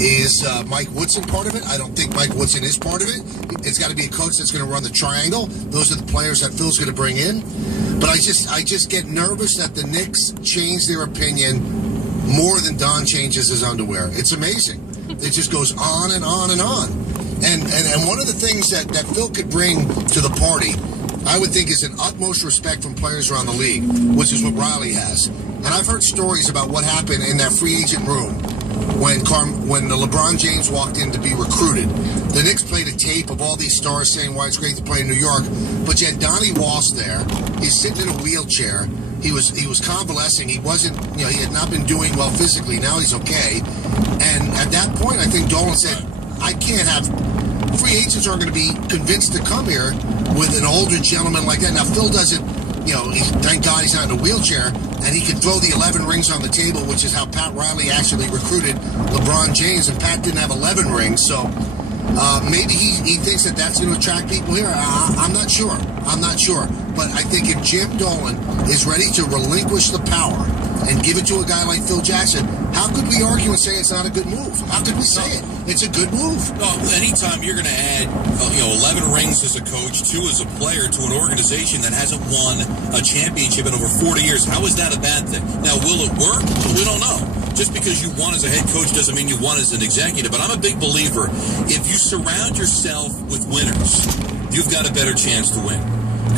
Is Mike Woodson part of it? I don't think Mike Woodson is part of it. It's got to be a coach that's going to run the triangle. Those are the players that Phil's going to bring in. But I just get nervous that the Knicks change their opinion more than Don changes his underwear. It's amazing. It just goes on and on and on. And one of the things that Phil could bring to the party, I would think, is an utmost respect from players around the league, which is what Riley has. And I've heard stories about what happened in that free agent room when LeBron James walked in to be recruited. The Knicks played a tape of all these stars saying why it's great to play in New York, but you had Donnie Walsh there. He's sitting in a wheelchair. He was convalescing. He wasn't, he had not been doing well physically. Now he's okay. And at that point, I think Dolan said, I can't have free agents aren't going to be convinced to come here with an older gentleman like that. Now, Phil doesn't, thank God he's not in a wheelchair, and he can throw the 11 rings on the table, which is how Pat Riley actually recruited LeBron James, and Pat didn't have 11 rings, so maybe he thinks that that's going to attract people here. I'm not sure. But I think if Jim Dolan is ready to relinquish the power and give it to a guy like Phil Jackson, how could we argue and say it's not a good move? How could we say it? It's a good move. No, anytime you're going to add 11 rings as a coach, 2 as a player to an organization that hasn't won a championship in over 40 years, how is that a bad thing? Now, will it work? We don't know. Just because you won as a head coach doesn't mean you won as an executive. But I'm a big believer, if you surround yourself with winners, you've got a better chance to win.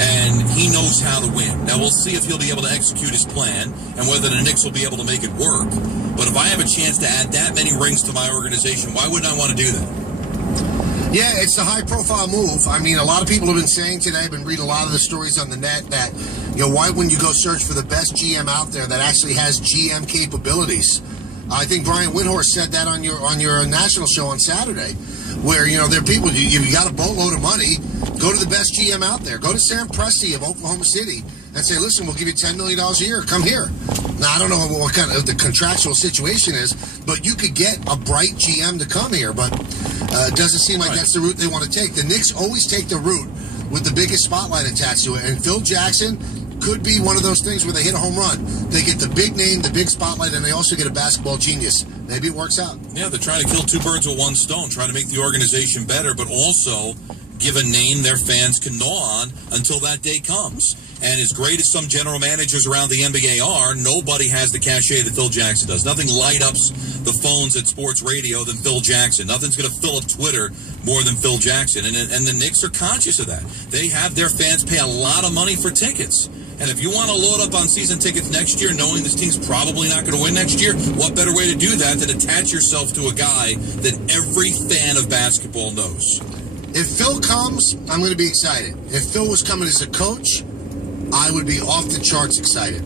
And he knows how to win. Now, we'll see if he'll be able to execute his plan and whether the Knicks will be able to make it work. But if I have a chance to add that many rings to my organization, why wouldn't I want to do that? Yeah, it's a high-profile move. I mean, a lot of people have been saying today, I've been reading a lot of the stories on the net that, why wouldn't you go search for the best GM out there that actually has GM capabilities? I think Brian Windhorst said that on your national show on Saturday, where, there are people, you got a boatload of money, go to the best GM out there. Go to Sam Presti of Oklahoma City and say, listen, we'll give you $10 million a year. Come here. Now, I don't know what kind of the contractual situation is, but you could get a bright GM to come here, but it doesn't seem like that's the route they want to take. The Knicks always take the route with the biggest spotlight attached to it, and Phil Jackson could be one of those things where they hit a home run. They get the big name, the big spotlight, and they also get a basketball genius. Maybe it works out. Yeah, they're trying to kill 2 birds with 1 stone, trying to make the organization better, but also give a name their fans can gnaw on until that day comes. And as great as some general managers around the NBA are, nobody has the cachet that Phil Jackson does. Nothing light ups the phones at sports radio than Phil Jackson. Nothing's going to fill up Twitter more than Phil Jackson. And the Knicks are conscious of that. They have their fans pay a lot of money for tickets. And if you want to load up on season tickets next year knowing this team's probably not going to win next year, what better way to do that than attach yourself to a guy that every fan of basketball knows? If Phil comes, I'm going to be excited. If Phil was coming as a coach, I would be off the charts excited.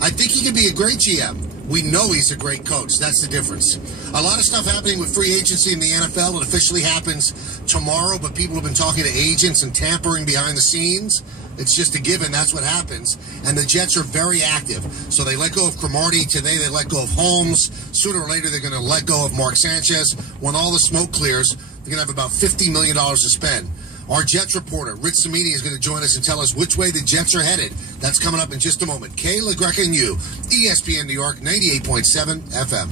I think he could be a great GM. We know he's a great coach. That's the difference. A lot of stuff happening with free agency in the NFL. It officially happens tomorrow, but people have been talking to agents and tampering behind the scenes. It's just a given. That's what happens. And the Jets are very active. So they let go of Cromartie. Today they let go of Holmes. Sooner or later they're going to let go of Mark Sanchez. When all the smoke clears, they're going to have about $50 million to spend. Our Jets reporter, Rich Samini, is going to join us and tell us which way the Jets are headed. That's coming up in just a moment. Kay LaGreca and you, ESPN New York, 98.7 FM.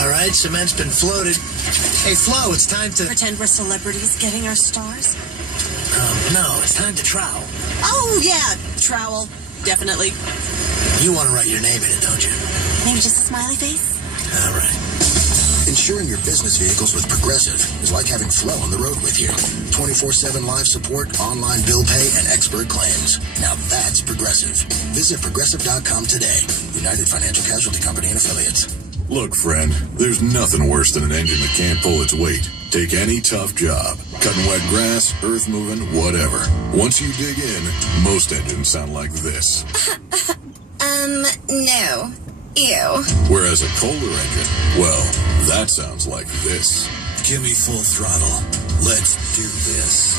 All right, cement's been floated. Hey, Flo, it's time to... Pretend we're celebrities getting our stars? No, it's time to trowel. Oh, yeah, trowel. Definitely. You want to write your name in it, don't you? Maybe just a smiley face? All right. Insuring your business vehicles with Progressive is like having Flo on the road with you. 24/7 live support, online bill pay, and expert claims. Now that's Progressive. Visit Progressive.com today. United Financial Casualty Company and Affiliates. Look, friend, there's nothing worse than an engine that can't pull its weight. Take any tough job. Cutting wet grass, earth moving, whatever. Once you dig in, most engines sound like this. No. Ew. Whereas a Kohler engine, well, that sounds like this. Give me full throttle. Let's do this.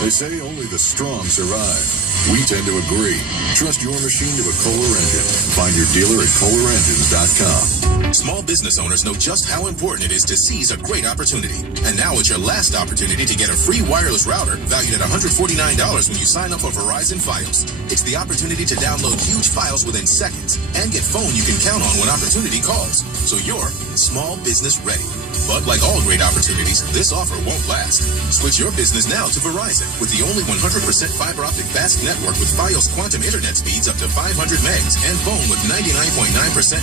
They say only the strong survive. We tend to agree. Trust your machine to a Kohler engine. Find your dealer at KohlerEngines.com. Small business owners know just how important it is to seize a great opportunity. And now it's your last opportunity to get a free wireless router valued at $149 when you sign up for Verizon Fios. It's the opportunity to download huge files within seconds and get phone you can count on when opportunity calls. So you're small business ready. But like all great opportunities, this offer won't last. Switch your business now to Verizon with the only 100% fiber optic fast network with Fios quantum internet speeds up to 500 megs and phone with 99.9%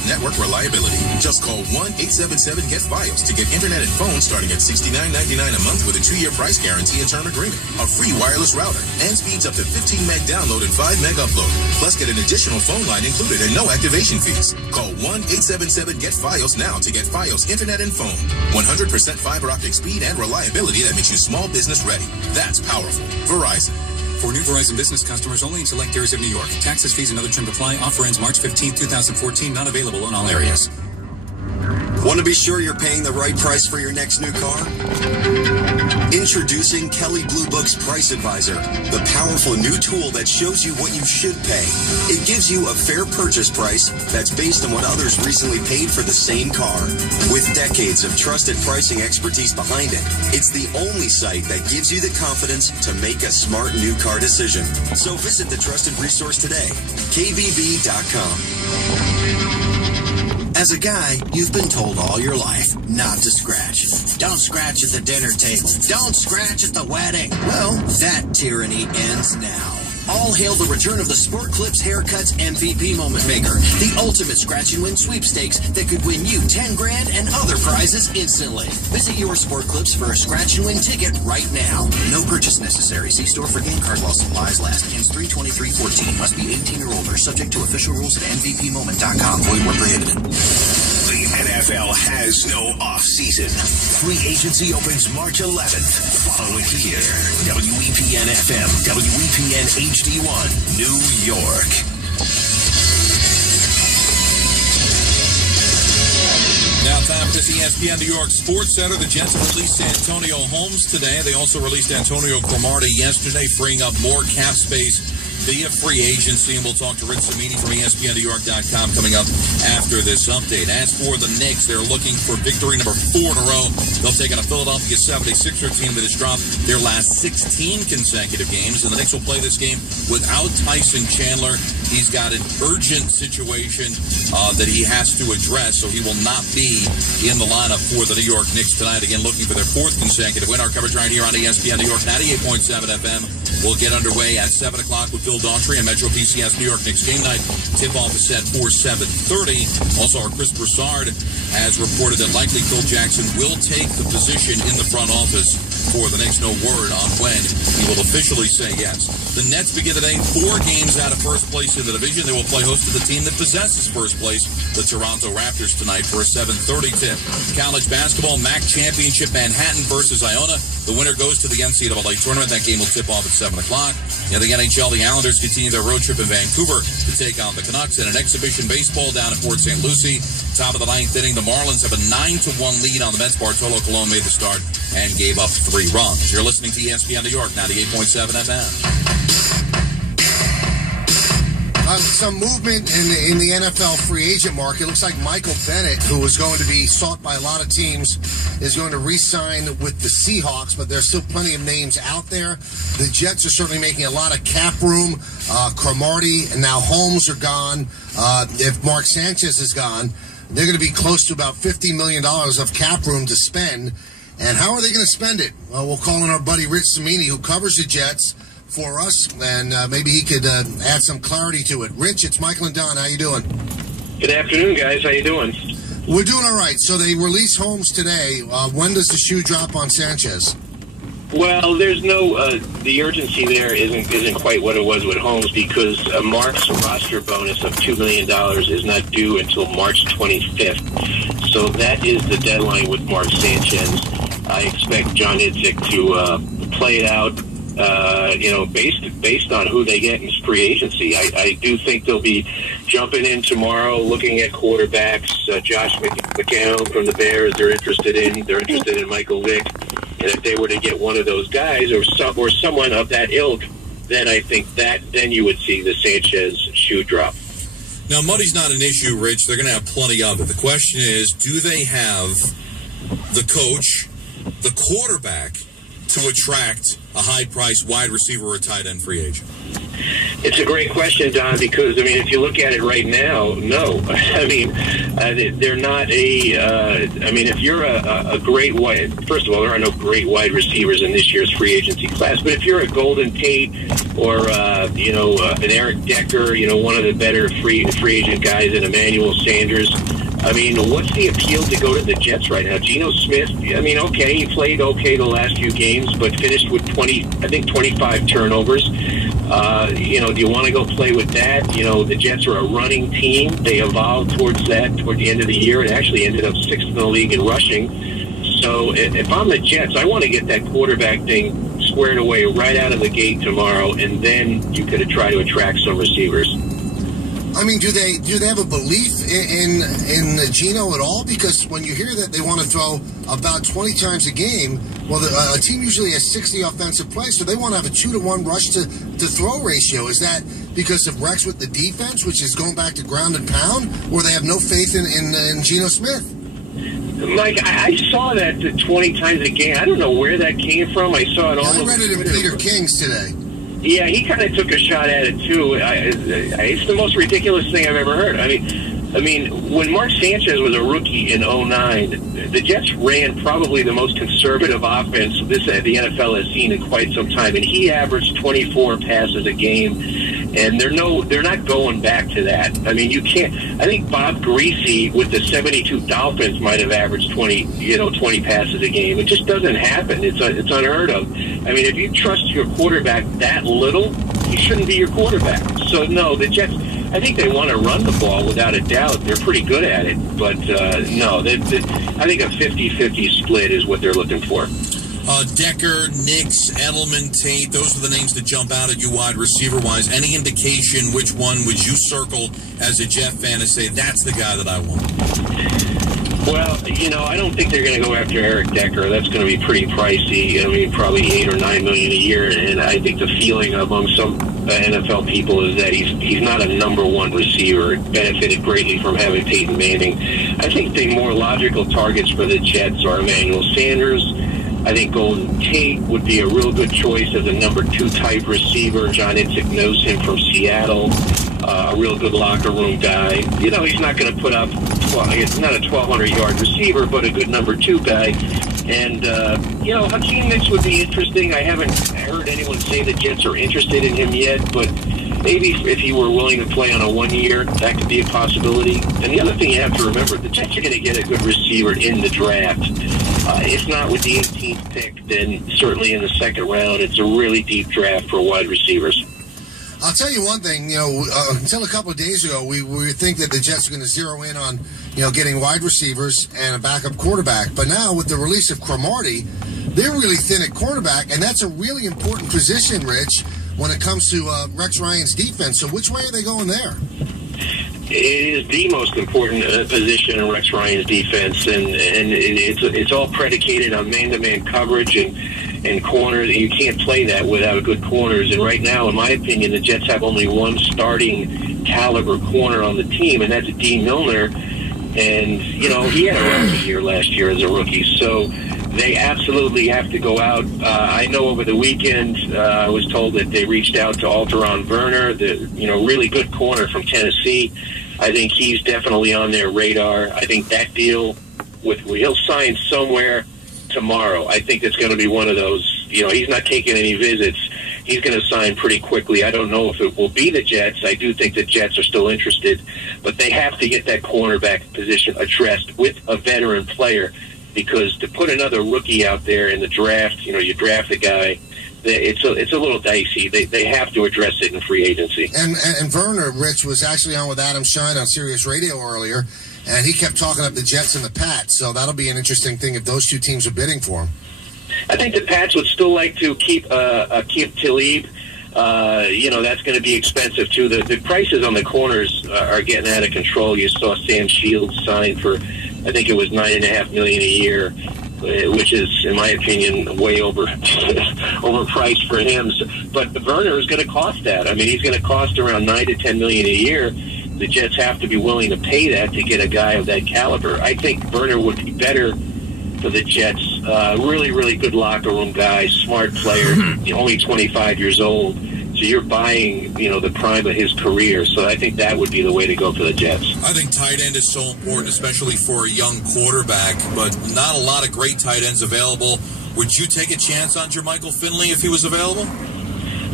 network reliability. Just call 1-877-GET-FIOS to get internet and phone starting at $69.99 a month with a 2-year price guarantee and term agreement. A free wireless router and speeds up to 15 meg download and 5 meg upload. Plus get an additional phone line included and no activation fees. Call 1-877-GET-FIOS now to get Fios internet and phone. 100% fiber optic speed and reliability that makes you small business ready. That's powerful. Verizon. For new Verizon business customers only in select areas of New York. Taxes, fees, and other trim apply. Offer ends March 15, 2014. Not available in all areas. Want to be sure you're paying the right price for your next new car? Introducing Kelley Blue Book's Price Advisor, the powerful new tool that shows you what you should pay. It gives you a fair purchase price that's based on what others recently paid for the same car. With decades of trusted pricing expertise behind it, it's the only site that gives you the confidence to make a smart new car decision. So visit the trusted resource today, kbb.com. As a guy, you've been told all your life not to scratch. Don't scratch at the dinner table. Don't scratch at the wedding. Well, that tyranny ends now. All hail the return of the Sport Clips Haircuts MVP Moment Maker, the ultimate scratch and win sweepstakes that could win you 10 grand and other prizes instantly. Visit your Sport Clips for a scratch and win ticket right now. No purchase necessary. See store for game card while supplies last. Ends 3/23/14. Must be 18 or older. Subject to official rules at mvpmoment.com. Void where prohibited. The NFL has no off-season. Free agency opens March 11th. Follow it here. WEPN FM, WEPN HD1, New York. Now time for this ESPN New York Sports Center. The Jets have released Antonio Holmes today. They also released Antonio Cromartie yesterday, freeing up more cap space via free agency, and we'll talk to Rich Cimini from ESPNNewYork.com coming up after this update. As for the Knicks, they're looking for victory number 4 in a row. They'll take on a Philadelphia 76er team that has dropped their last 16 consecutive games, and the Knicks will play this game without Tyson Chandler. He's got an urgent situation that he has to address, so he will not be in the lineup for the New York Knicks tonight. Again, looking for their 4th consecutive win. Our coverage right here on ESPN New York, 98.7 FM. We'll get underway at 7 o'clock with Phil Daughtry and Metro PCS New York Knicks game night. Tip-off is set for 7:30. Also, our Chris Broussard has reported that likely Phil Jackson will take the position in the front office for the Knicks. No word on when he will officially say yes. The Nets begin today 4 games out of first place in the division. They will play host to the team that possesses first place, the Toronto Raptors, tonight for a 7:30 tip. College basketball, MAC Championship, Manhattan versus Iona. The winner goes to the NCAA tournament. That game will tip off at 7 o'clock. In the NHL, the Islanders continue their road trip in Vancouver to take on the Canucks in an exhibition baseball down at Port St. Lucie. Top of the 9th inning, the Marlins have a 9-1 lead on the Mets. Bartolo Colon made the start and gave up 3 runs. You're listening to ESPN New York, 98.7 FM. Some movement in the NFL free agent market. It looks like Michael Bennett, who is going to be sought by a lot of teams, is going to re-sign with the Seahawks, but there's still plenty of names out there. The Jets are certainly making a lot of cap room. Cromartie and now Holmes are gone. If Mark Sanchez is gone, they're going to be close to about $50 million of cap room to spend. And how are they going to spend it? Well, we'll call in our buddy Rich Cimini, who covers the Jets for us, and maybe he could add some clarity to it. Rich, it's Michael and Don. How you doing? Good afternoon, guys. How you doing? We're doing all right. So they release Holmes today. When does the shoe drop on Sanchez? Well, there's no the urgency there isn't quite what it was with Holmes, because Mark's roster bonus of $2 million is not due until March 25th. So that is the deadline with Mark Sanchez. I expect John Idzik to play it out. Based on who they get in free agency. I do think they'll be jumping in tomorrow, looking at quarterbacks. Josh McCown from the Bears, they're interested in Michael Vick. And if they were to get one of those guys or someone of that ilk, then I think then you would see the Sanchez shoe drop. Now, money's not an issue, Rich. They're going to have plenty of it. The question is, do they have the coach, the quarterback, to attract a high-priced wide receiver or tight end free agent? It's a great question, Don, because, if you look at it right now, no. They're not if you're a great wide, first of all, there are no great wide receivers in this year's free agency class, but if you're a Golden Tate or, an Eric Decker, one of the better free agent guys, and Emmanuel Sanders, what's the appeal to go to the Jets right now? Geno Smith, okay, he played okay the last few games, but finished with 25 turnovers. Do you want to go play with that? The Jets are a running team. They evolved towards that toward the end of the year and actually ended up 6th in the league in rushing. So if I'm the Jets, I want to get that quarterback thing squared away right out of the gate tomorrow, and then you could try to attract some receivers. Do they have a belief in Geno at all? Because when you hear that they want to throw about 20 times a game, well, a team usually has 60 offensive plays, so they want to have a 2-to-1 rush to throw ratio. Is that because of Rex with the defense, which is going back to ground and pound, or they have no faith in Geno Smith? Mike, I saw that 20 times a game. I don't know where that came from. I saw it all. I read it in Peter King's today. Yeah, he kind of took a shot at it, too. It's the most ridiculous thing I've ever heard. When Mark Sanchez was a rookie in 2009, the Jets ran probably the most conservative offense the NFL has seen in quite some time, and he averaged 24 passes a game, and they're not going back to that. You can't. I think Bob Greasy with the 72 Dolphins might have averaged 20 passes a game. It just doesn't happen. It's unheard of. If you trust your quarterback that little, he shouldn't be your quarterback. So no, the Jets, I think they want to run the ball without a doubt. They're pretty good at it, but no, I think a 50-50 split is what they're looking for. Decker, Knicks, Edelman, Tate, those are the names that jump out at you wide receiver-wise. Any indication which one would you circle as a Jet fan and say, that's the guy that I want? Well, I don't think they're going to go after Eric Decker. That's going to be pretty pricey. Probably $8 or $9 million a year. And I think the feeling among some NFL people is that he's not a number one receiver. Benefited greatly from having Peyton Manning. I think the more logical targets for the Jets are Emmanuel Sanders. I think Golden Tate would be a real good choice as a number 2 type receiver. John Itzik knows him from Seattle. A real good locker room guy. He's not going to put up, he's not a 1,200-yard receiver, but a good number 2 guy. And, Hakeem Nicks would be interesting. I haven't heard anyone say the Jets are interested in him yet, but maybe if he were willing to play on a 1 year, that could be a possibility. And the other thing you have to remember, the Jets are going to get a good receiver in the draft. If not with the 18th pick, then certainly in the second round. It's a really deep draft for wide receivers. I'll tell you one thing, until a couple of days ago, we think that the Jets are going to zero in on, getting wide receivers and a backup quarterback. But now with the release of Cromartie, they're really thin at quarterback, and that's a really important position, Rich, when it comes to Rex Ryan's defense. So which way are they going there? It is the most important position in Rex Ryan's defense, and it's all predicated on man-to-man coverage and corners. You can't play that without good corners. And right now, in my opinion, the Jets have only one starting caliber corner on the team, and that's Dean Milner. And, he had a rough year last year as a rookie. So they absolutely have to go out. I know over the weekend, I was told that they reached out to Alteron Werner, the really good corner from Tennessee. I think he's definitely on their radar. I think that deal he'll sign somewhere tomorrow. I think it's going to be one of those, he's not taking any visits. He's going to sign pretty quickly. I don't know if it will be the Jets. I do think the Jets are still interested, but they have to get that cornerback position addressed with a veteran player, because to put another rookie out there in the draft, you draft a guy, it's a little dicey. They have to address it in free agency. And Werner, Rich, was actually on with Adam Shine on Sirius Radio earlier, and he kept talking up the Jets and the Pats, so that'll be an interesting thing if those two teams are bidding for him. I think the Pats would still like to keep Talib. That's going to be expensive, too. The prices on the corners are getting out of control. You saw Sam Shields sign for, I think it was $9.5 million a year. which is, in my opinion, way overpriced for him. But Werner is going to cost that. I mean, he's going to cost around $9 to $10 million a year. The Jets have to be willing to pay that to get a guy of that caliber. I think Werner would be better for the Jets. Really, really good locker room guy, smart player, only 25 years old. So you're buying, the prime of his career. So I think that would be the way to go for the Jets. I think tight end is so important, especially for a young quarterback, but not a lot of great tight ends available. Would you take a chance on Jermichael Finley if he was available?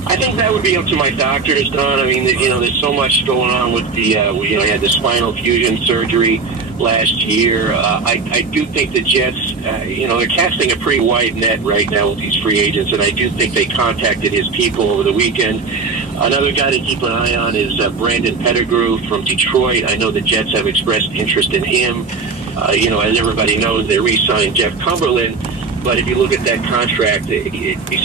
I think that would be up to my doctors, Don. I mean, there's so much going on with the, he had the spinal fusion surgery last year. I do think the Jets, they're casting a pretty wide net right now with these free agents, and I do think they contacted his people over the weekend. Another guy to keep an eye on is Brandon Pettigrew from Detroit. I know the Jets have expressed interest in him. As everybody knows, they re-signed Jeff Cumberland, but if you look at that contract, it